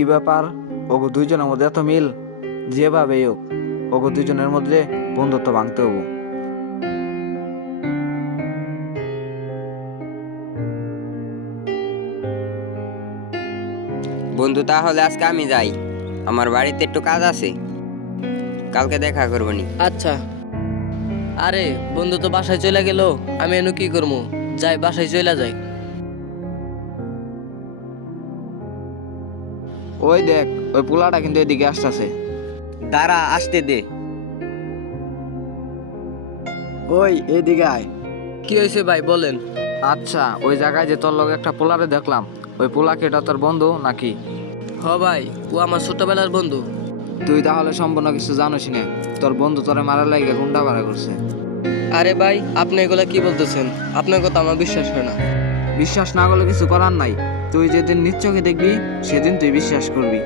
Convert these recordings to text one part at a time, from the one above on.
কি ব্যাপার? ওগো দুইজনের মধ্যে এত মিল, যেভাবেই হোক ওগো দুইজনের মধ্যে বন্ধুত্ব ভাঙতে হবো। বন্ধু তাহলে আজকে আমি যাই, আমার বাড়িতে একটু কাজ আছে, কালকে দেখা করবো নি। আচ্ছা। আরে বন্ধু তো বাসায় চলে গেল, আমি এনু কি করবো? যাই বাসায় চলে যাই। ওই দেখ, ওই পোলাটা কিন্তু এদিকে আসতেছে। দাঁড়া, আসতে দে। ওই এদিকে আয়। কি হয়েছে ভাই বলেন? আচ্ছা, ওই জায়গায় যে তোর লগে একটা পোলারে দেখলাম, ওই পোলা কি এটা তোর বন্ধু নাকি? হ ভাই, ও আমার ছোটবেলার বন্ধু। তুই তাহলে সম্পূর্ণ কিছু জানিস না? তোর বন্ধু তোরে মারার লাগে গুন্ডা ভাড়া করছে। আরে ভাই, আপনি এগুলা কি বলতেছেন? আপনার কথা আমার বিশ্বাস হয় না। বিশ্বাস না করলে কিছু করার নাই, তুই যেদিন নিজ চোখে দেখবি সেদিন তুই বিশ্বাস করবি।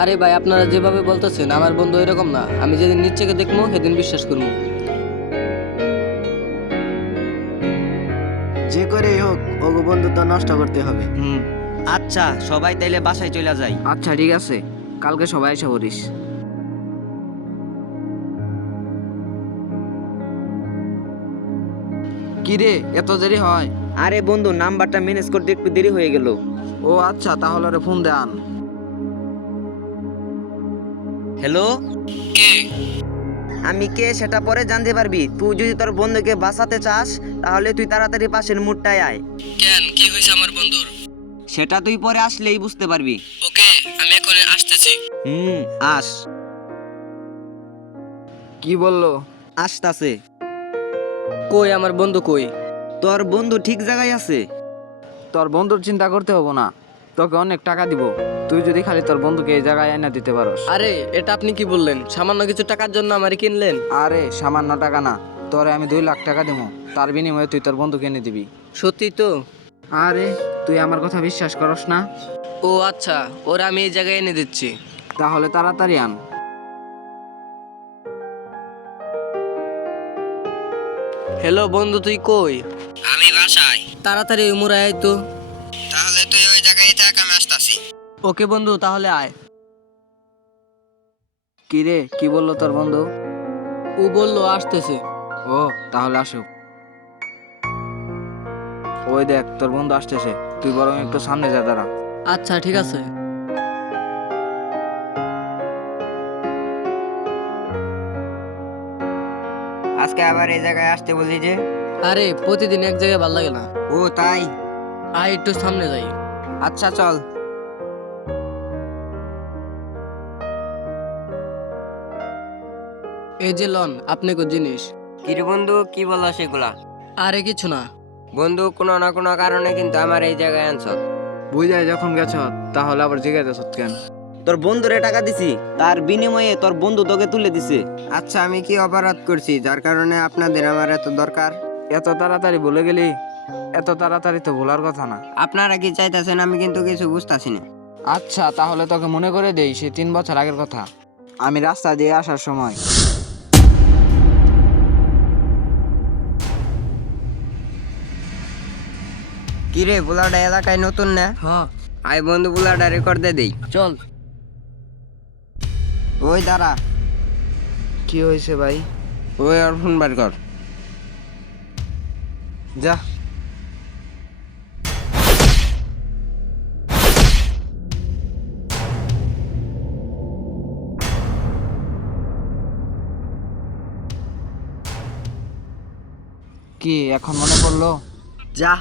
আরে ভাই, আপনারা যেভাবে বলতেছেন আমার বন্ধু এরকম না। আমি যেদিন নিচেকে দেখবো সেদিন বিশ্বাস করবো। যে করেই হোক ওগো বন্ধুত্ব নষ্ট করতে হবে। আচ্ছা সবাই তাইলে বাসায় চলে যাই। আচ্ছা ঠিক আছে, কালকে সবাই এসে পড়িস। কি রে, এত দেরি হয়? আরে বন্ধু, নাম্বারটা ম্যানেজ করতে একটু দেরি হয়ে গেল। ও আচ্ছা, তাহলে ওরে ফোন দে আন। হ্যালো, কে? আমি কে সেটা পরে জানতে পারবি। তুই যদি তোর বন্ধুকে বাঁচাতে চাস তাহলে তুই তাড়াতাড়ি পাশের মুডটায় আয়। কেন, কি হয়েছে আমার বন্ধুর? সেটা তুই পরে আসলেই বুঝতে পারবি। ওকে, আমি এখন আসতেছি। আস। কি বললো? আসতাছে। কই আমার বন্ধু কই? তোর বন্ধু ঠিক জায়গায় আছে। তোর বন্ধুর চিন্তা করতে হবো না, তোকে অনেক টাকা দিব, তুই যদি খালি তোর বন্ধুকে এই জায়গায় এনে দিতে পারস। আরে এটা আপনি কি বললেন? সামান্য কিছু টাকার জন্য আমারে কিনলেন? আরে সামান্য টাকা না, তোরে আমি 2 লাখ টাকা দিব, তার বিনিময়ে তুই তোর বন্ধুকে এনে দিবি। সত্যি তো? আরে তুই আমার কথা বিশ্বাস করস না? ও আচ্ছা, ওরা আমি এই জায়গায় এনে দিচ্ছি। তাহলে তাড়াতাড়ি আন। হ্যালো বন্ধু, তুই কই? আমি বাসায়। তাড়াতাড়ি উমর আয় তো। তাহলে তুই ওই জায়গায় থাক, আমি আসতাছি। ওকে বন্ধু, তাহলে আয়। কি রে, কি বললো তোর বন্ধু? ও বললো আসতেছে। ও তাহলে আসুক। ওই দেখ তোর বন্ধু আসতেছে, তুই বরং একটু সামনে যা, দাঁড়া। আচ্ছা ঠিক আছে। আজকে আবার এই জায়গায় আসতে বললি যে? আরে প্রতিদিন এক জায়গায় ভালো লাগে না। ও তাই? আয় একটু সামনে যাই। আচ্ছা চল। এই যে লন, আপনি কো জিনিস। কিরে বন্ধু, কি বললো সেগুলা? আরে কিছু না। বন্ধু, কোনো না কোনো কারণে কিন্তু আমার এই জায়গায় আনছ। বুঝাই যখন গেছ তাহলে আবার জিজ্ঞাসা কেন? তোর বন্ধুরে টাকা দিছি, তার বিনিময়ে তোর বন্ধু তোকে তুলে দিছে। আচ্ছা আমি কি অপরাধ করছি যার কারণে আপনাদের আমার এত দরকার? এত তাড়াতাড়ি ভুলে গেলি? এত তাড়াতাড়ি তো ভোলার কথা না। আপনারা কি চাইতেছেন? আমি কিন্তু কিছু বুঝতাছি না। আচ্ছা তাহলে তোকে মনে করে দেই সে 3 বছর আগের কথা। আমি রাস্তা দিয়ে আসার সময় কিরে, বুলাডা এলাকায় নতুন না? হ্যাঁ আই বন্ধু, বুলাডা রেকর্ড দে দেই। চল। ওই দাঁড়া, কি হয়েছে ভাই? ওই আর ফোন বার কর। যা। কি এখন মনে পড়লো? যা।